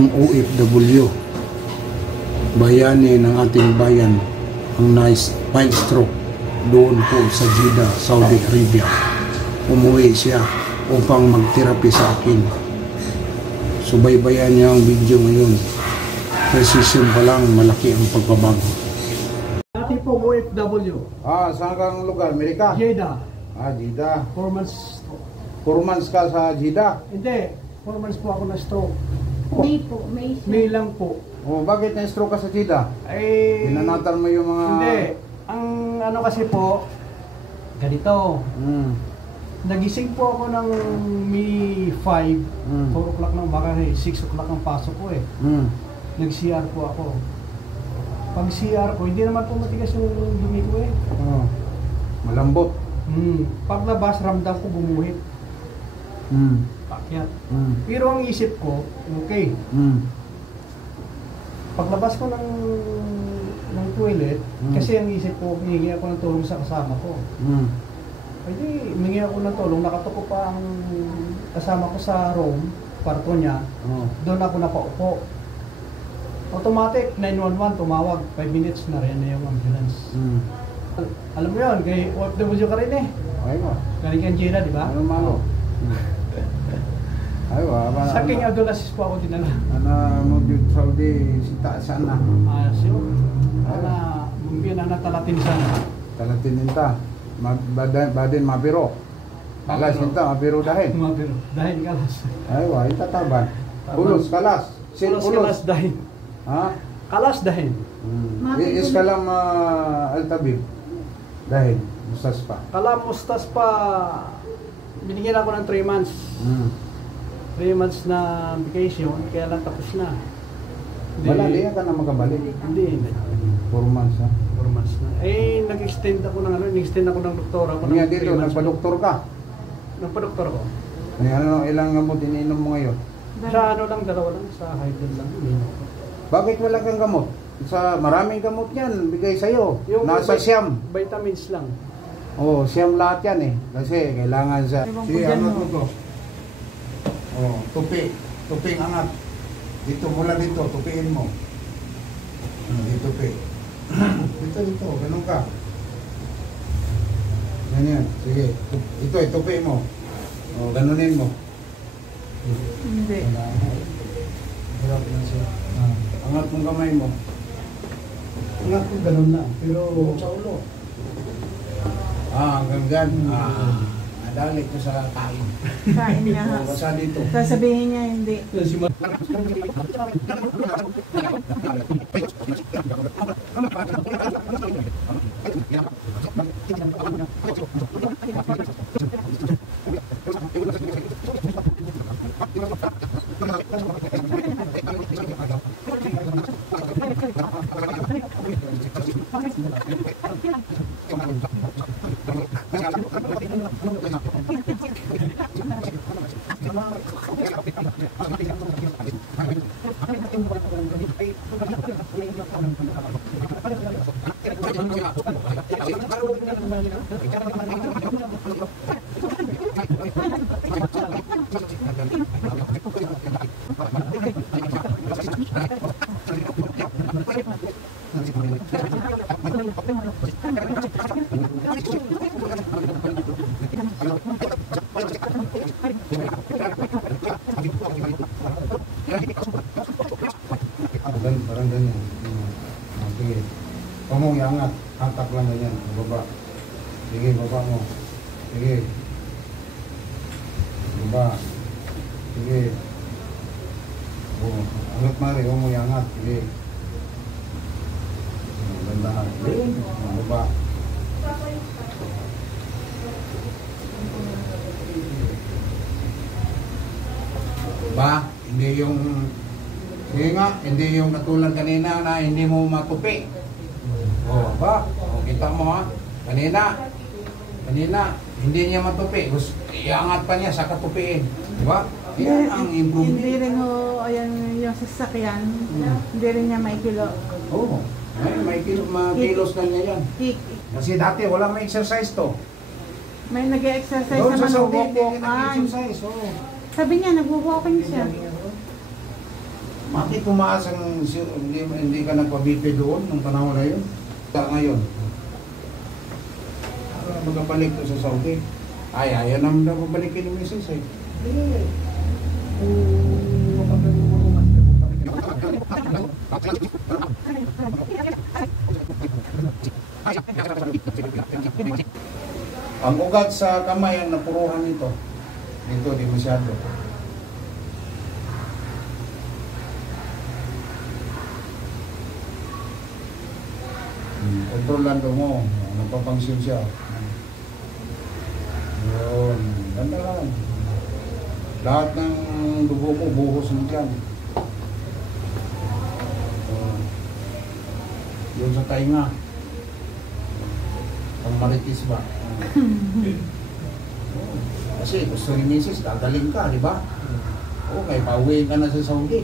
Ang OFW, bayani ng ating bayan, ang nice stroke doon po sa Jeddah, Saudi Arabia. Umuwi siya upang mag-therapy sa akin. Subaybayan niya ang video ngayon. Precision pa lang, malaki ang pagbabago. Dati po OFW. Saan kang lugar? Amerika? Jeddah. Jeddah. 4 months. 4 months ka sa Jeddah? Hindi. 4 months po ako na stroke. May po, may siya. May lang po. Bakit na-stroke ka sa Jeddah? Binanatan mo yung mga... Hindi. Ang ano kasi po, ganito. Nagising po ako ng May 5, 4 o'clock ng baka 6 o'clock ang pasok ko eh. Nag-CR po ako. Pag CR ko, hindi naman po matigas yung dumi ko eh. Malambot. Paglabas, ramdam ko bumuhit. Pakyat. Pero ang isip ko, okay. Paglabas ko ng toilet, kasi ang isip ko, hihingi ako ng tulong sa kasama ko. Pwede, humingi ako ng tulong, nakatuko pa ang kasama ko sa room, kwarto niya, doon ako napaupo. Automatic, 911 tumawag, 5 minutes na rin na yung ambulance. Alam mo yun, kay OFW ka rin eh. Ay ba? Galing kang Jeddah, di ba? Ano malo? Ay ba? Sa King Abdulaziz po ako dinala. Mo dito Saudi, saan na? Siyo. Mungkin natalatin sana. Talatin ninta. Badin mabiro. Kalas ninta, mabiro dahin. Mabiro. Dahin kalas. Ay ba? Itataban. Pulos, kalas. Pulos, kalas, dahin. Kalas, dahin. Is kalam al-tabib. Dahin. Mustas pa. Kalam mustas pa. Binigyan ako ng 3 months. 3 months na vacation, kaya lang tapos na. Wala, di ka na makabalik. Hindi. 4 months ha? 4 months na. Nag-extend ako ng nag-extend ako ng doktora ko. Nga dito, nagpa-doktor ka? Nagpa-doktor ako. Ilang gamot iniinom mo ngayon? Sa lang, 2 lang. Sa hydro lang. Bakit wala kang gamot? Maraming gamot yan, bigay sa'yo. Nasa siyam. Vitamins lang. Siyam lahat yan eh. Kasi kailangan sa... angat mo to. Tupi. Tuping angat. Dito, mula dito, tupiin mo. Dito, tupi. Dito. Ganun ka. Ganyan. Sige. Ito, tupi mo. Ganunin mo. Hindi. Hirap na siya. Angat mong kamay mo. Angat ko ganun lang. Pero sa ulo. Ganyan. Nadali ko sa kain. Kain niya ha. Basta dito. Sasabihin niya hindi. Parang ganyan. Sige. Huwag mong iangat. Hatak lang ganyan. Baba. Sige, baba mo. Sige. Baba. Sige. Angat mari. Huwag mong iangat. Sige. Gandahan. Sige. Baba. Hindi yung... Sige nga, hindi yung katulad kanina na hindi mo matupi. Kita mo ha. Kanina, hindi niya matupi. Iangat pa niya sa katupiin. Diba? Yan ang improvement. Hindi rin yung sasakyan. Hindi rin niya maikilo. May kilos na niya yan. Kasi dati wala may exercise to. May nag-exercise Doon naman. sa Saudi, hindi Nag-walk-walk. nag-exercise. Sabi niya, nag-walking siya. Bakit tumaas ang hindi ka nagpa-BP doon nung panahon na yun? Ngayon. Magkabalik to sa Saudi. Ay, ayaw naman na pabalikin yung misis eh. Ang ugat sa kamay ang napuruhan nito. Dito, di masyado. Kontrolando mo. Nagpapangsyon siya. Yun. Ganda lang. Lahat ng dugo mo, buhos mo dyan. Yun sa tainga. Ang maritis ba? Kasi gusto ni Mrs. Dadaling ka, di ba? Okay, pauwiin ka na sa Saudi.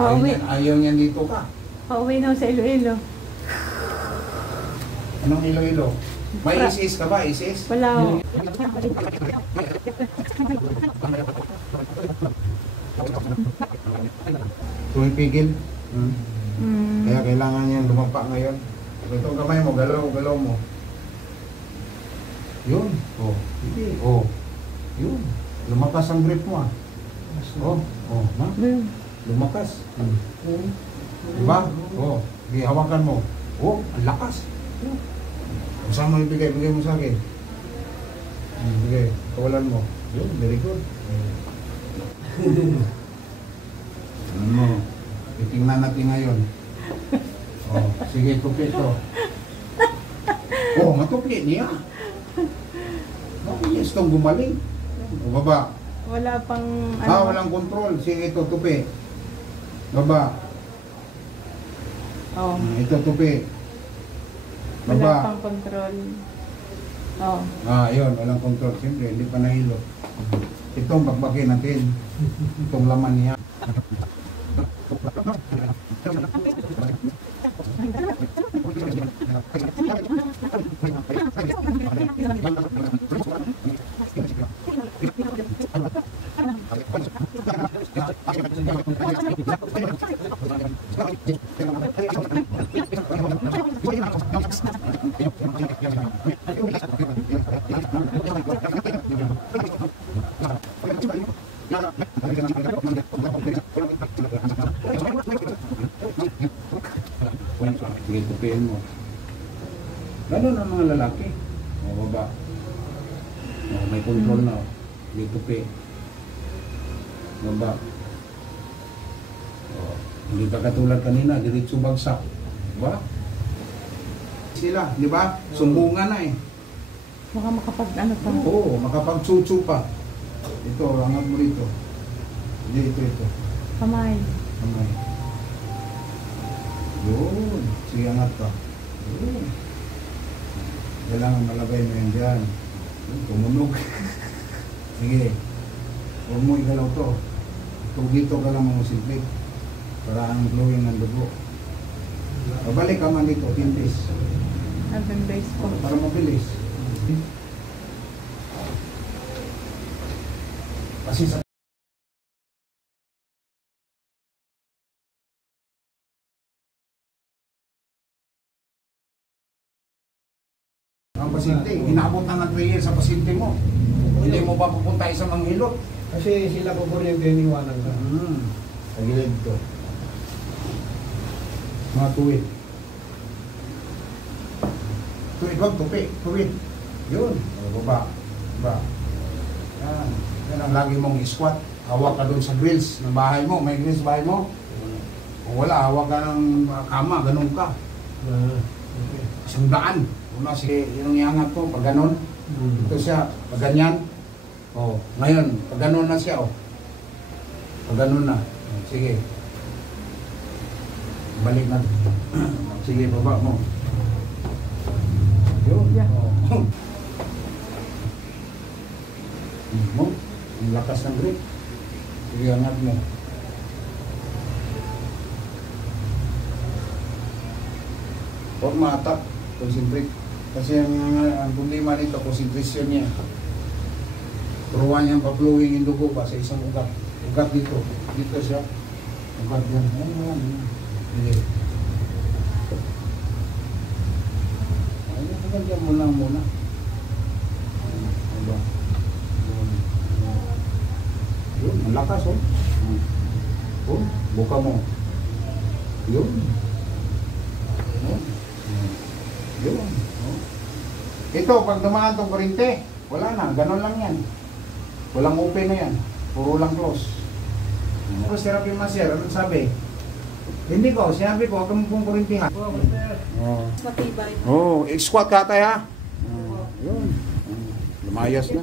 Ayaw niyan dito ka. Pauwi na sa Iloilo. Anong Iloilo? May ISIS ka ba? ISIS? Wala ho. Tumipigil? Kaya kailangan niyan lumapa ngayon. Itong kamay mo, galaw mo. Yun. Oh. Oh. Yun. Lumakas ang grip mo ah. Oh. Oh. Na? Lumakas. Diba? Oh. Hawakan mo. Oh. Ang lakas. Saan mo ibigay? Bigay mo sa akin. Bigay. Kawalan mo. Yun. Very good. Ano mo? Itingnan natin ngayon. Oh, sige, tupi to. Oh, matupi niya. Yes, itong gumaling. O, baba. Wala pang Walang control. Sige, ito, tupi. Baba. Oh. Ito, tupi. Wala Baba. pang control. Oh. Yun, walang control. Siyempre, hindi pa nahilo. Itong bakbakin natin. Itong laman niya. Sige, tupiin mo. Ganun ang mga lalaki. O, baba. O, may control na. Sige, tupi. Baba. O, hindi ka katulad kanina, diretso bagsak. Diba? Sila, di ba? Sumbungan na eh. Baka makapag ano pa. Oo, makapag-chuchu pa. Ito, angat mo rito. Hindi, ito. Kamay. Kamay. Yun. Sige, angat ka. Yun. Kailangan malagay mo yan dyan. Yun, tumunog. Sige. Huwag mo igalaw to. Dito ka lang mamusilpik. Para ang flowing ng dugo. Pabalik ka man dito, 10 days. 7 days po. Para mabilis. Kasi sa ang pasyente, inabot na ng 3 years sa pasyente mo. Hindi mo pa pupunta isang manghilot. Kasi sila po po yung iniwanan ka. Sa gilid to. Mga tuwid. Tuwid, wag tupi. Tuwid. Yun. Baba. Baba. Yan. Yan ang lagi mong squat. Hawak ka doon sa grills ng bahay mo. May grills bahay mo? Kung wala, hawak ka ng kama. Ganun ka. Okay. Isang daan. Una, sige, yung iangat ko, pag ganon. Ito siya, pag ganyan. Oh, ngayon, pag ganon na siya, oh. Pag ganon na. Sige. Balik na. Sige, baba mo. Yun. Yeah. Oh. Mo, ang lakas ng grip. Sige, angat mo. Huwag ma-attack. Concentrate. Kasi ang problema nito, concentration niya. Turuan niyang pa-flowing yung dugo ba sa isang ugat. Ugat dito. Dito siya. Ugat yan. Yan. Sige. Ayun, dyan mo lang muna. Diba? Yun, ang lakas oh. Oh, buka mo. Yun. Oh. Yun. Oh. Ito, pag dumaan itong kurente, wala na, ganun lang yan. Walang open na yan. Puro lang close. Tapos therapy master, anong sabi? Hindi ko, sinabi ko, huwag kang pong kurintihan. Oh. Matibay. Oh, squat ka tayo ha? Yun. Lumayas na.